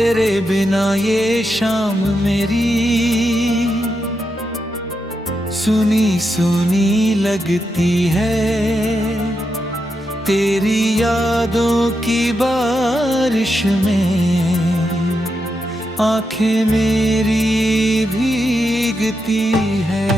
तेरे बिना ये शाम मेरी सुनी सुनी लगती है। तेरी यादों की बारिश में आंखें मेरी भीगती है।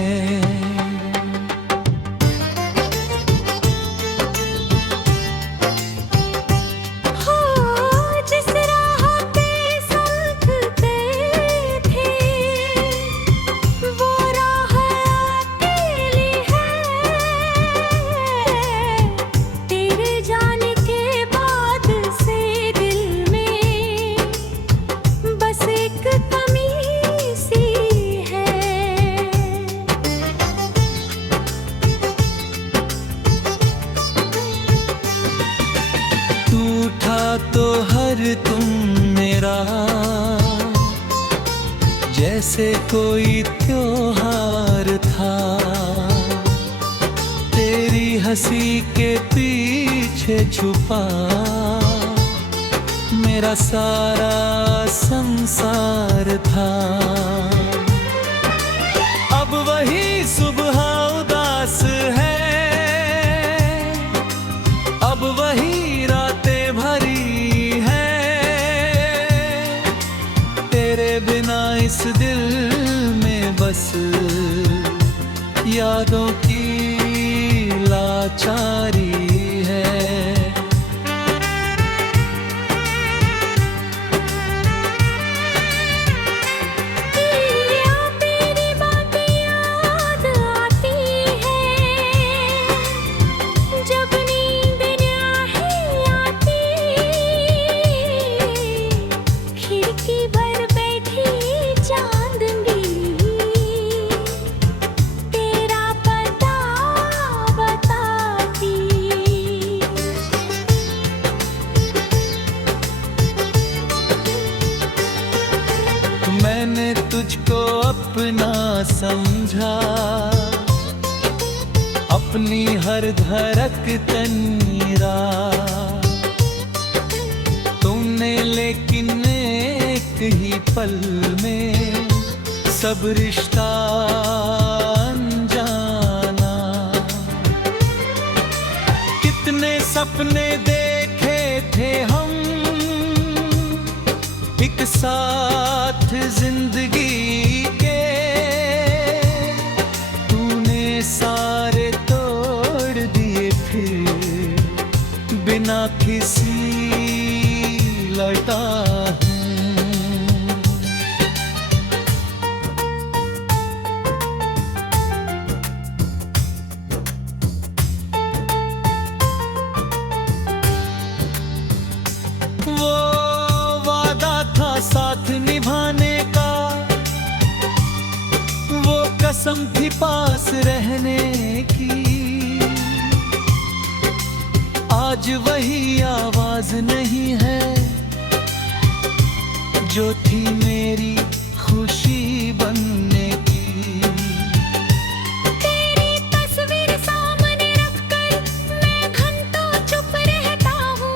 तो हर तुम मेरा जैसे कोई त्योहार था। तेरी हंसी के पीछे छुपा मेरा सारा संसार था। अब वही सुबह उदास है, अब वही रातें भरी इस दिल में बस यादों की लाचारी है। मैंने तुझको अपना समझा, अपनी हर धड़कन राह। तुमने लेकिन एक ही पल में सब रिश्ता अनजाना। कितने सपने देखे थे हम एक साथ जिंदगी के, तूने सारे तोड़ दिए फिर बिना किसी लौटा हूँ। वो साथ निभाने का, वो कसम थी पास रहने की। आज वही आवाज नहीं है जो थी मेरी खुशी बनने की। तेरी तस्वीर सामने रखकर मैं घंटों चुप रहता हूँ।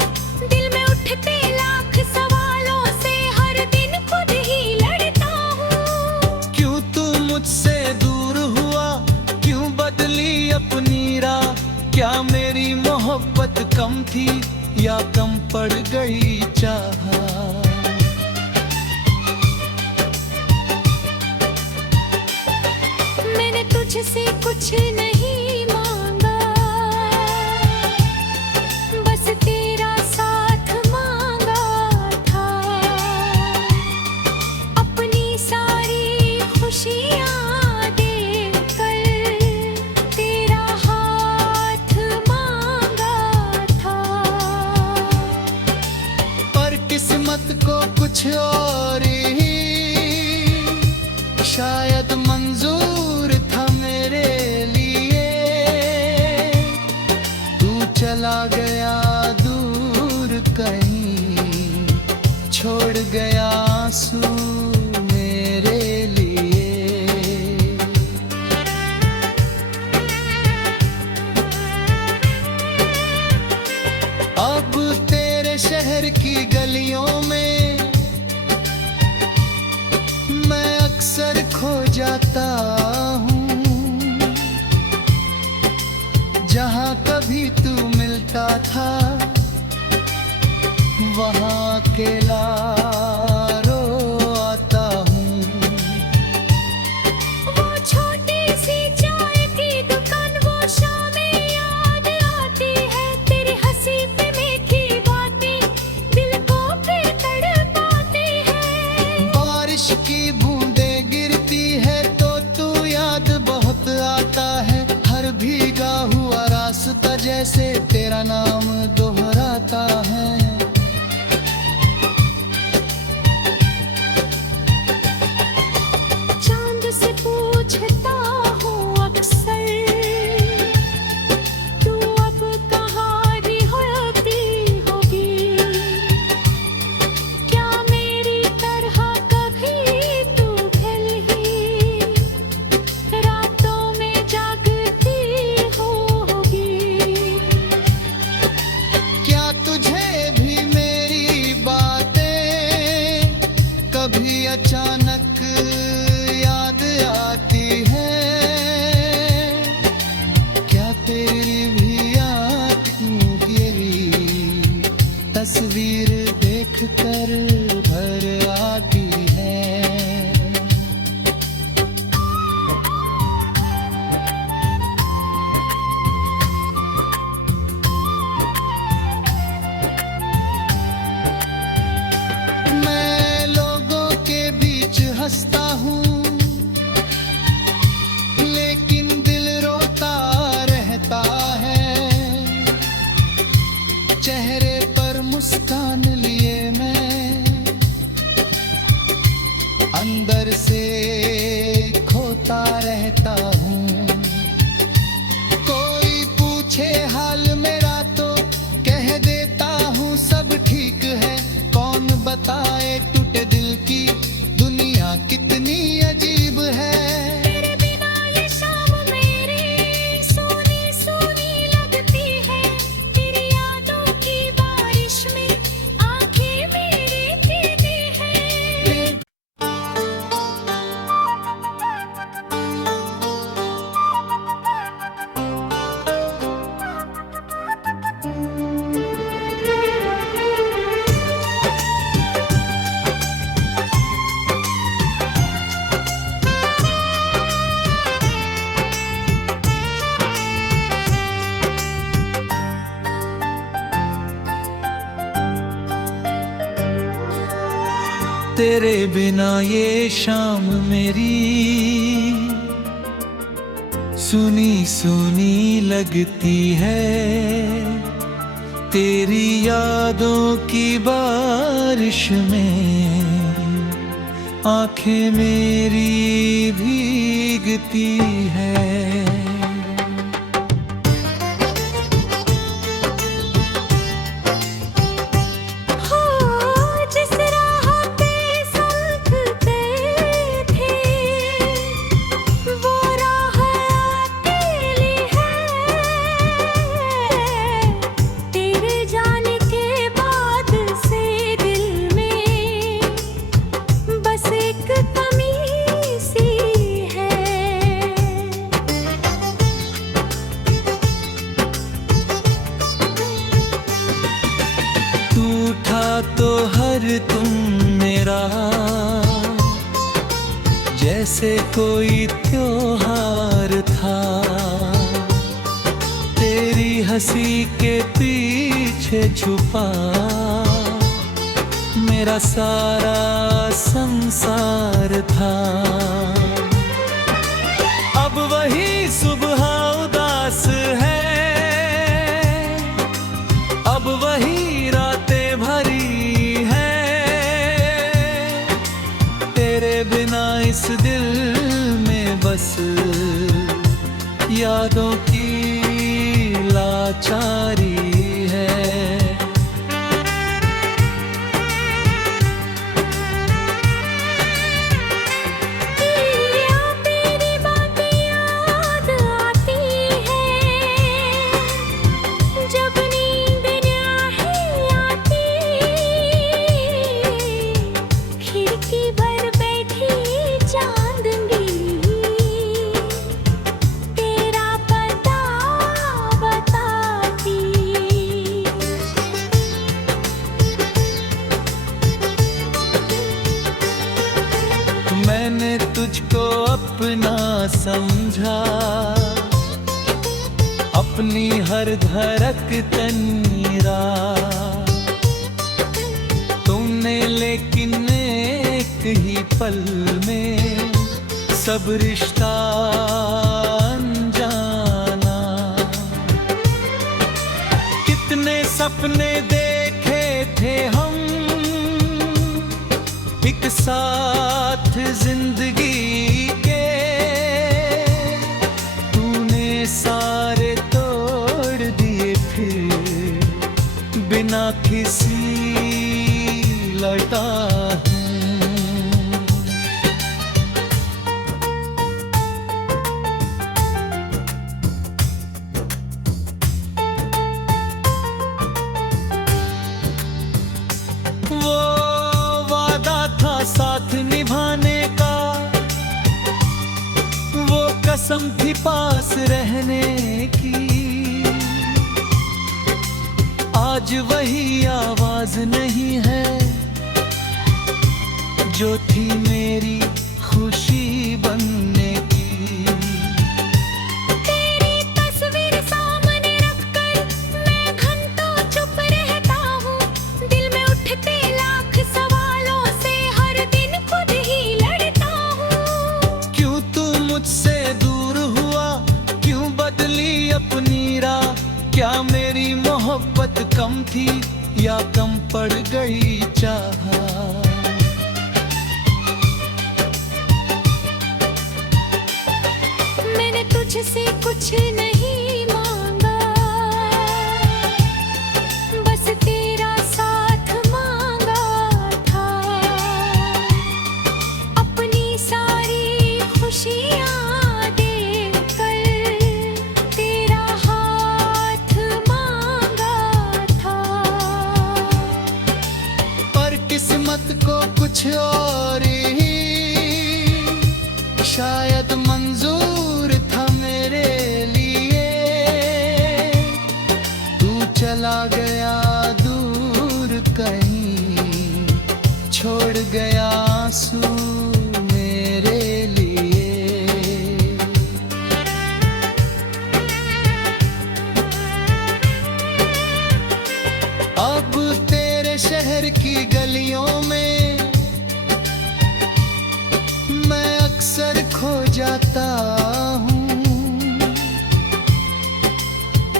दिल में उठते लाख सवालों से हर दिन खुद ही लड़ता हूँ। क्यों तू मुझसे दूर हुआ, क्यों बदली अपनी राह? क्या मेरी मोहब्बत कम थी या कम पड़ गई चाह? मैंने तुझसे कुछ नहीं मांगा, बस तेरा साथ मांगा था। अपनी सारी खुशियाँ देकर तेरा हाथ मांगा था। पर किस्मत को कुछ और ही शायद मंजूर था मेरे लिए। तू चला गया दूर कहीं, छोड़ गया आंसू मेरे लिए। अब तेरे शहर की गलियों में जाता हूँ। जहाँ कभी तू मिलता था वहाँ अकेला रो आता हूँ। वो छोटी सी चाय की दुकान, वो शामें याद आती है। तेरी हंसी पे मीठी बातें दिल को फिर तड़पाती है। बारिश की बूंदें गिरती है तो तू याद बहुत आता है। हर भीगा हुआ रास्ता जैसे तेरा नाम दोहराता है। चांद से पूछता हूँ अक्सर, तू अब कहाँ होती होगी। क्या मेरी तरह कभी तू दिल ही रातों में जागती होगी। क्या तुझे भी मेरी बातें कभी अचानक याद आती है? क्या तेरी भी आंखों गिरी तस्वीर देखकर भर आती है? मैं लोगों के बीच हंसता हूँ लेकिन दिल रोता रहता है। चेहरे पर मुस्कान लिए मैं अंदर से खोता रहता हूँ। कोई पूछे हाल मेरा तो कह देता हूँ सब ठीक है। कौन बताए टूटे दिल की दुनिया कितनी अजीब है। तेरे बिना ये शाम मेरी सूनी सूनी लगती है। तेरी यादों की बारिश में आंखें मेरी भीगी है। तेरे बिना ये शाम मेरी सुनी सुनी लगती है। तेरी यादों की बारिश में आंखें मेरी भीगती है। जिस राह पे संगते थे वो राह अकेली है। तेरे जाने के बाद से दिल में बस एक कमी सी है। टूटा तो हर तुम मेरा जैसे कोई त्योहार था। तेरी हंसी के पीछे छुपा मेरा सारा संसार था। अब वही सुबह उदास है, अब वही रातें भरी हैं। तेरे बिना इस दिल में बस यादों की लाचारी है। तेरी बातें याद आती है जब नींद नहीं आती। खिड़की पर बैठी चांदनी मैंने तुझको अपना समझा, अपनी हर धड़कन राह। तुमने लेकिन एक ही पल में सब रिश्ता अनजाना। कितने सपने देखे थे हम एक साथ जिंदगी के, तूने सारे तोड़ दिए फिर बिना किसी लौटा। वो वादा था साथ निभाने का, वो कसम थी पास रहने की। आज वही आवाज नहीं है जो थी मेरी खुशी बनने की। तेरी तस्वीर सामने रखकर मैं घंटों चुप रहता हूँ। दिल में उठते लाख सवालों से हर दिन खुद ही लड़ता हूँ। क्यों तू मुझसे दूर हुआ, क्यों बदली अपनी राह? क्या मेरी मोहब्बत कम थी या कम पड़ गई चाह? मैंने तुझसे कुछ नहीं मांगा, बस तेरा साथ मांगा था। अपनी सारी खुशियाँ देकर तेरा हाथ मांगा था। पर किस्मत को कुछ और ही शायद मंजूर था मेरे लिए। तू चला गया दूर कहीं, छोड़ गया आंसू मेरे लिए। अब तेरे शहर की गलियों में मैं अक्सर खो जाता हूँ।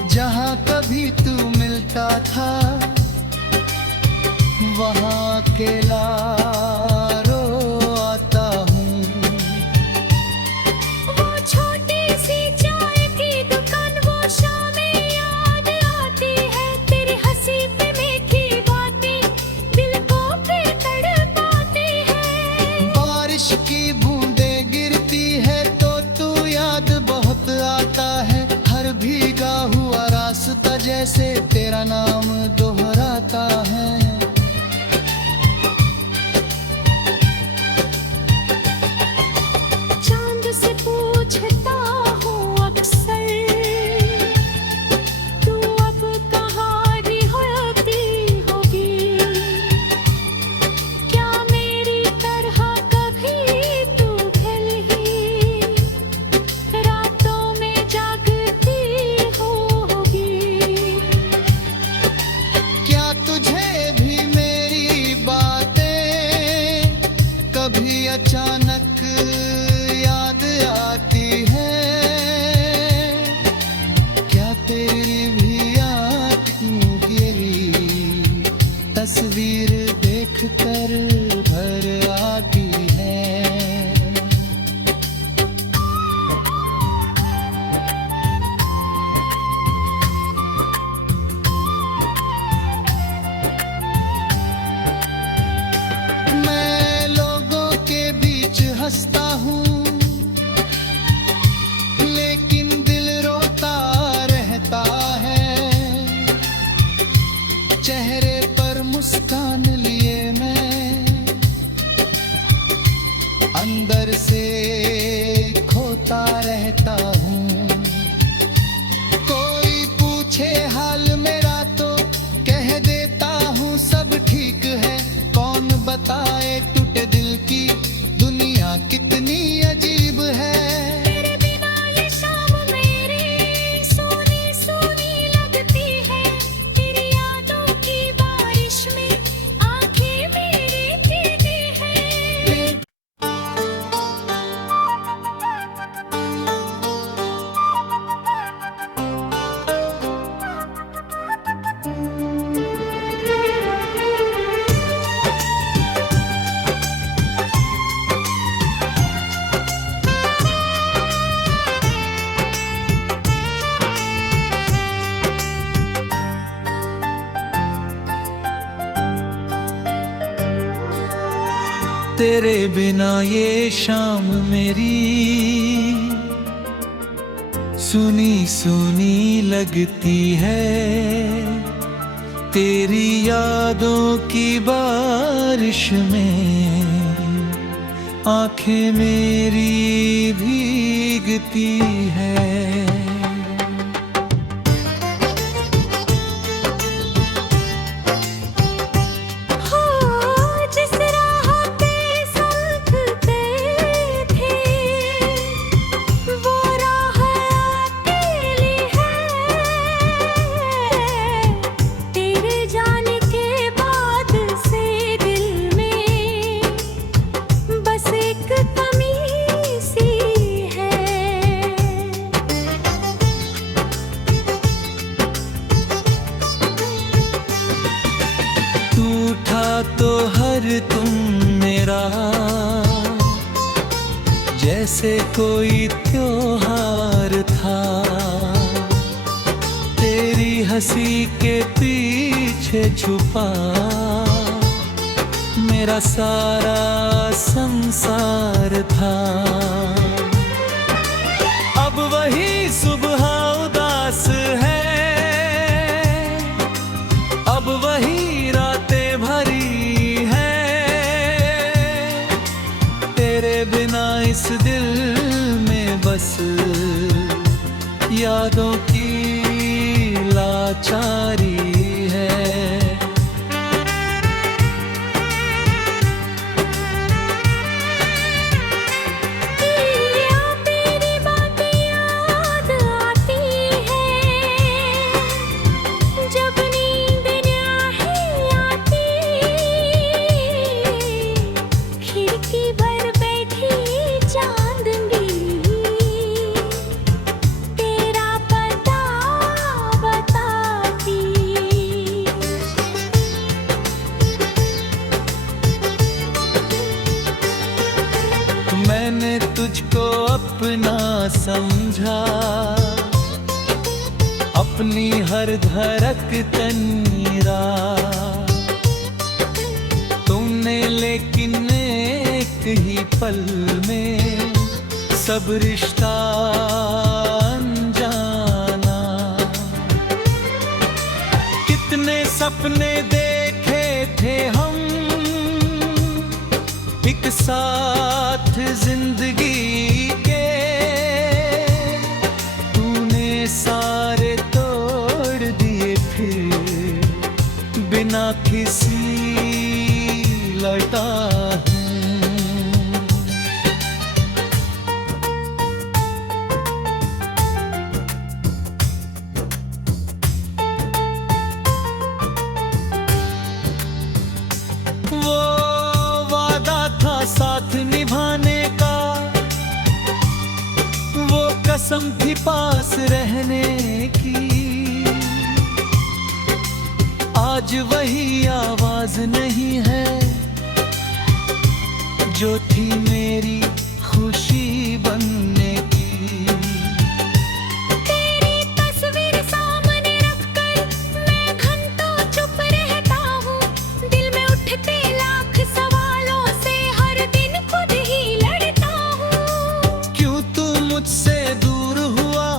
जहाँ कभी तू मिलता था वहाँ अकेला रो आता हूँ। वो छोटी सी चाय की दुकान, वो शामें याद आती है। तेरी हंसी पे मीठी बातें दिल को फिर तड़पाती है। बारिश की बूंदें गिरती है तो तू याद बहुत आता है। हर भीगा हुआ रास्ता जैसे तेरा नाम दोहराता है। चांद से पूछता हूँ अक्सर, तू अब कहाँ होती होगी? क्या मेरी तरह कभी तू दिल ही रातों में जागती होगी? क्या तुझे भी मेरी बातें कभी अचानक याद आती है? क्या तेरी भी आंखों गिरी तस्वीर देखकर भर आती है? मैं लोगों के बीच हंसता हूँ लेकिन दिल रोता रहता है। चेहरे पर मुस्कान लिए मैं अंदर से खोता रहता हूँ। कोई पूछे हाल मेरा तो कह देता हूँ सब ठीक है। कौन बताए टूटे दिल की दुनिया कितनी अजीब है। तेरे बिना ये शाम मेरी सूनी सूनी लगती है। तेरी यादों की बारिश में आंखें मेरी भीगी है। तेरे बिना ये शाम मेरी सुनी सुनी लगती है। तेरी यादों की बारिश में आंखें मेरी भीगती है। तो हर तुम मेरा जैसे कोई त्योहार था। तेरी हंसी के पीछे छुपा मेरा सारा संसार था। अब वही सुबह उदास है, अब वही रातें भरी है। तेरे बिना इस दिल में बस यादों की लाचारी है। मैंने तुझको अपना समझा, अपनी हर धड़कन राह। तुमने लेकिन एक ही पल में सब रिश्ता अनजाना। कितने सपने देखे थे हम एक साथ जिंदगी के, तूने सारे तोड़ दिए फिर बिना किसी लौटा हूँ। वो साथ निभाने का, वो कसम थी पास रहने की। आज वही आवाज नहीं है जो थी मेरी खुशी बनने की। तेरी तस्वीर सामने रखकर मैं घंटों चुप रहता हूँ। दिल में उठते लाख सवालों से हर दिन खुद ही लड़ता हूँ। क्यों तू मुझसे दूर हुआ,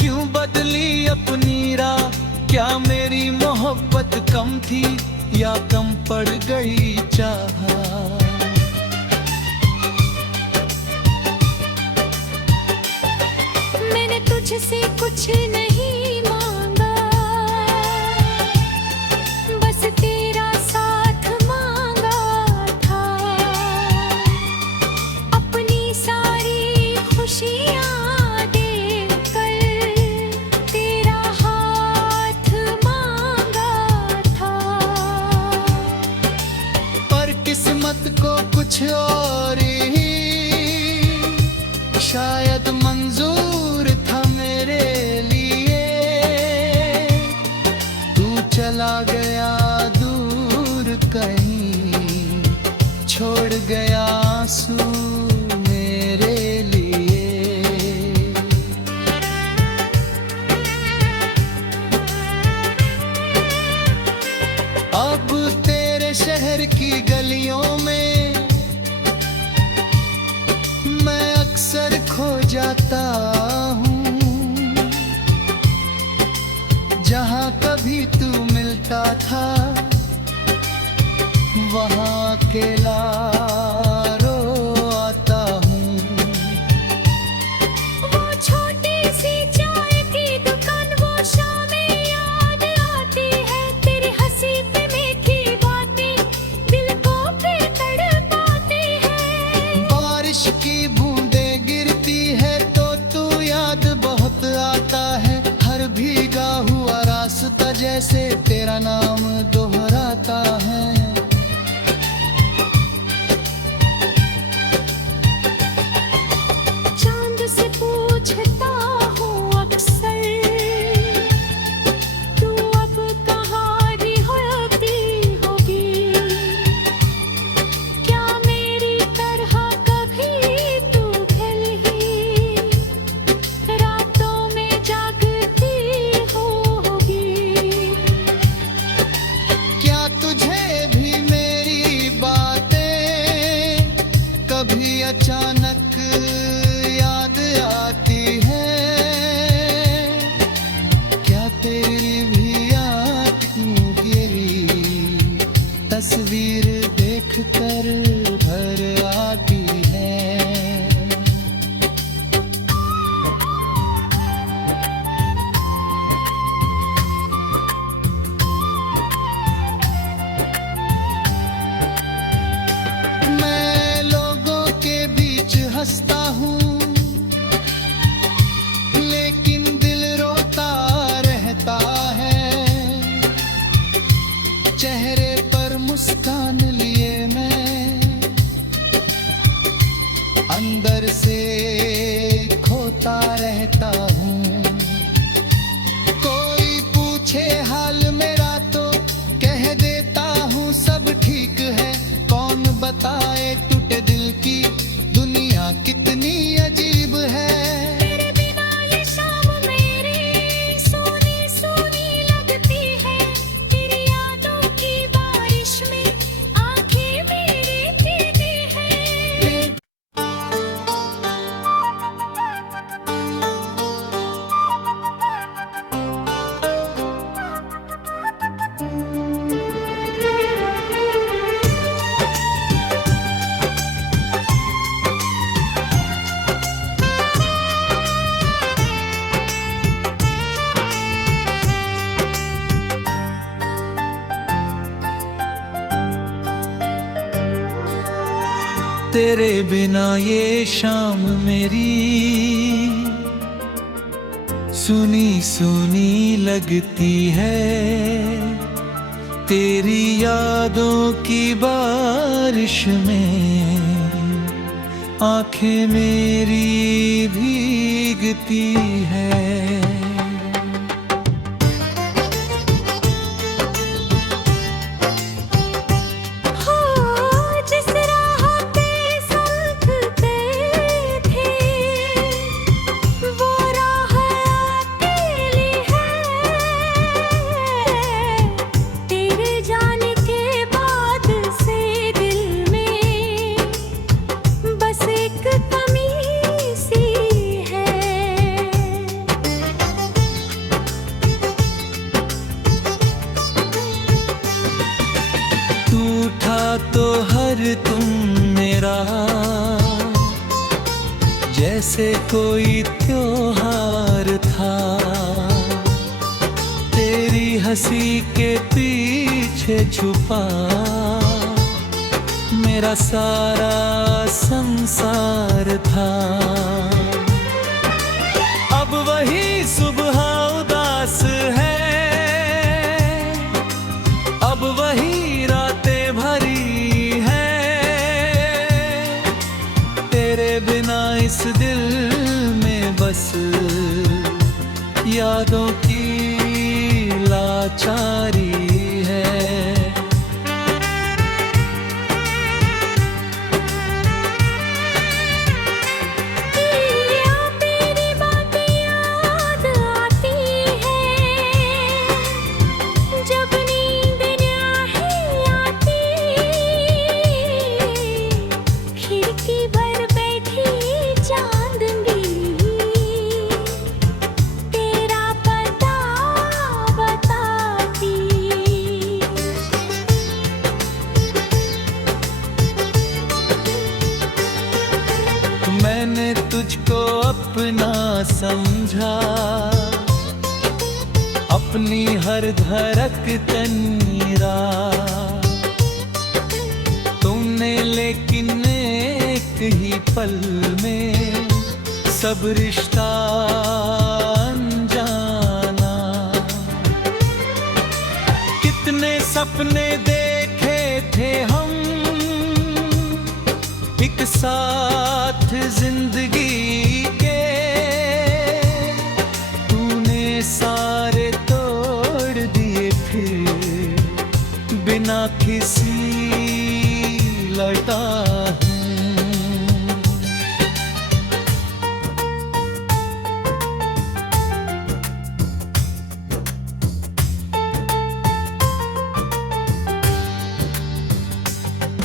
क्यों बदली अपनी राह? क्या मेरी मोहब्बत कम थी या कम पड़ गई चाह? मैंने तुझसे कुछ नहीं मांगा, बस तेरा साथ मांगा था। अपनी आंसू मेरे लिए। अब तेरे शहर की गलियों में मैं अक्सर खो जाता हूँ, जहाँ कभी तू मिलता था वहाँ अकेला रो आता हूँ। वो छोटी सी चाय की दुकान, वो शामें याद आती है। तेरी हंसी पे मीठी बातें दिल को फिर तड़पाती है। बारिश की बूंदें गिरती है तो तू याद बहुत आता है। हर भीगा हुआ रास्ता जैसे तेरा नाम दोहराता है। चांद से पूछता हूँ अक्सर, तू अब कहाँ होती होगी। क्या मेरी तरह कभी तू दिल ही रातों में जागती होगी। क्या तुझे भी मेरी बातें कभी अचानक याद आती है? क्या तेरी भी आंखों की तस्वीर देखकर भर आती है? मैं लोगों के बीच हंसता हूँ, लेकिन दिल रोता रहता है। चेहरे पर मुस्कान लिए मैं अंदर से खोता रहता हूँ। कोई पूछे हाल मेरा तो कह देता हूँ सब ठीक है। कौन बताए टूटे दिल की दुनिया कितनी अजीब है। तेरे बिना ये शाम मेरी सूनी सूनी लगती है। तेरी यादों की बारिश में आंखें मेरी भीगी है। तेरे बिना ये शाम मेरी सुनी सुनी लगती है। तेरी यादों की बारिश में आंखें मेरी भीगती है। जिस राह पे संगते थे वो राह अकेली है। तेरे जाने के बाद से दिल में बस एक कमी सी है। टूटा तो हर तुम मेरा जैसे कोई त्योहार था। तेरी हंसी के पीछे छुपा मेरा सारा संसार था। अब वही सुबह उदास है, अब वही रातें भरी हैं। तेरे बिना इस दिल में बस यादों की लाचारी है। मैंने तुझको अपना समझा, अपनी हर धड़कन राह। तुमने लेकिन एक ही पल में सब रिश्ता अनजाना। कितने सपने देखे थे हम एक साथ जिंदगी के, तूने सारे तोड़ दिए फिर बिना किसी लौटा हूँ।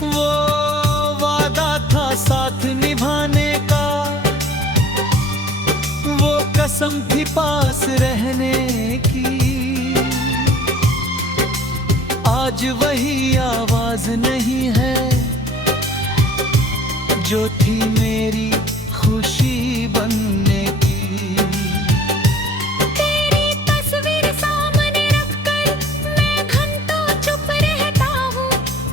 वो वादा था साथ निभाने का, वो कसम थी पास रहने की। आज वही आवाज नहीं है जो थी मेरी खुशी बनने की। तेरी तस्वीर सामने रखकर मैं घंटों चुप रहता हूँ।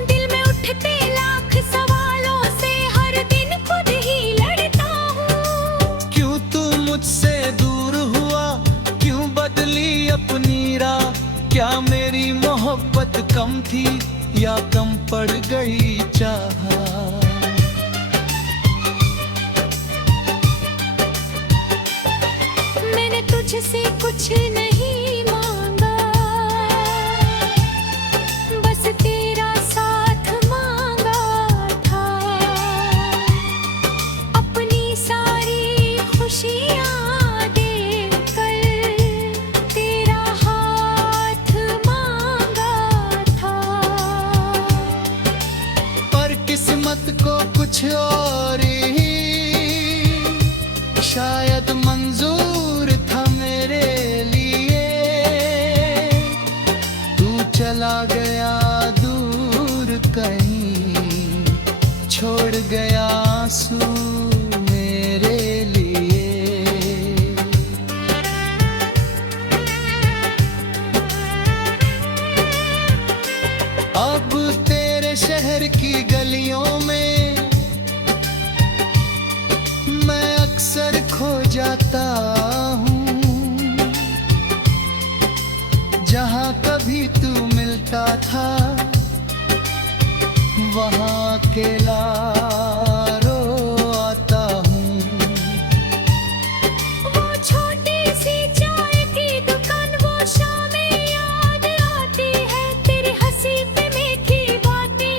दिल में उठते लाख सवालों से हर दिन खुद ही लड़ता हूँ। क्यों तू मुझसे दूर हुआ, क्यों बदली अपनी राह? क्या मेरी मोहब्बत कम थी या कम पड़ गई चाह? मैंने तुझसे कुछ नहीं मांगा, बस तेरा साथ मांगा था। अपनी सारी खुशियाँ देकर तेरा हाथ मांगा था। पर किस्मत को कुछ और ही शायद मंजूर था मेरे लिए। तू चला गया दूर कहीं, छोड़ गया आंसू मेरे लिए। अब तेरे शहर की गलियों में मैं अक्सर खो जाता हूँ। जहाँ कभी तू मिलता था वहाँ अकेला रो आता हूँ। वो छोटी सी चाय की दुकान, वो शामें याद आती है। तेरी हंसी पे मीठी बातें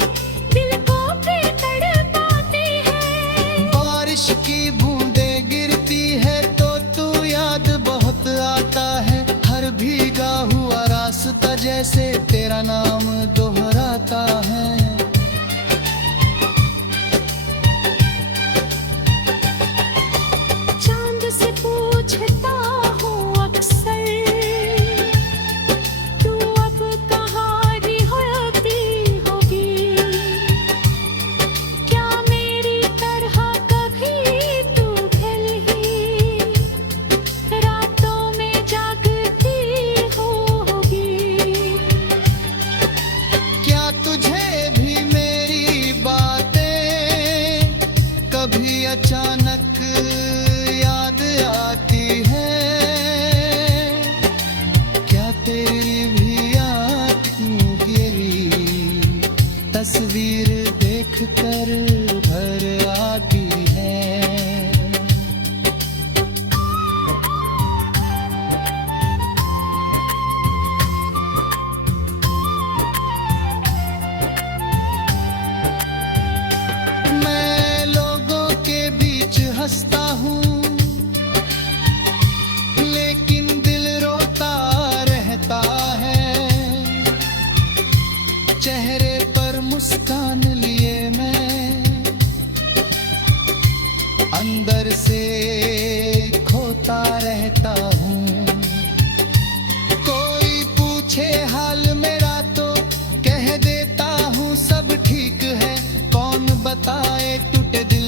दिल को फिर तड़पाती है। बारिश की बूंदें गिरती है तो तू याद बहुत आता है। हर भीगा हुआ रास्ता जैसे तेरा नाम दोहराता है। चांद से पूछता हूँ अक्सर, तू अब कहाँ होती होगी? क्या मेरी तरह कभी तू दिल ही रातों में जागती होगी? क्या तुझे भी मेरी बातें कभी अचानक याद आती है? क्या तेरी भी आंखों गिरी तस्वीर देख कर भर आती है? मैं लोगों के बीच हंसता हूँ लेकिन दिल रोता रहता है। चेहरे पर मुस्कान लिए मैं अंदर से खोता रहता हूँ। कोई पूछे हाल मेरा तो कह देता हूँ सब ठीक है। कौन बताए टूटे दिल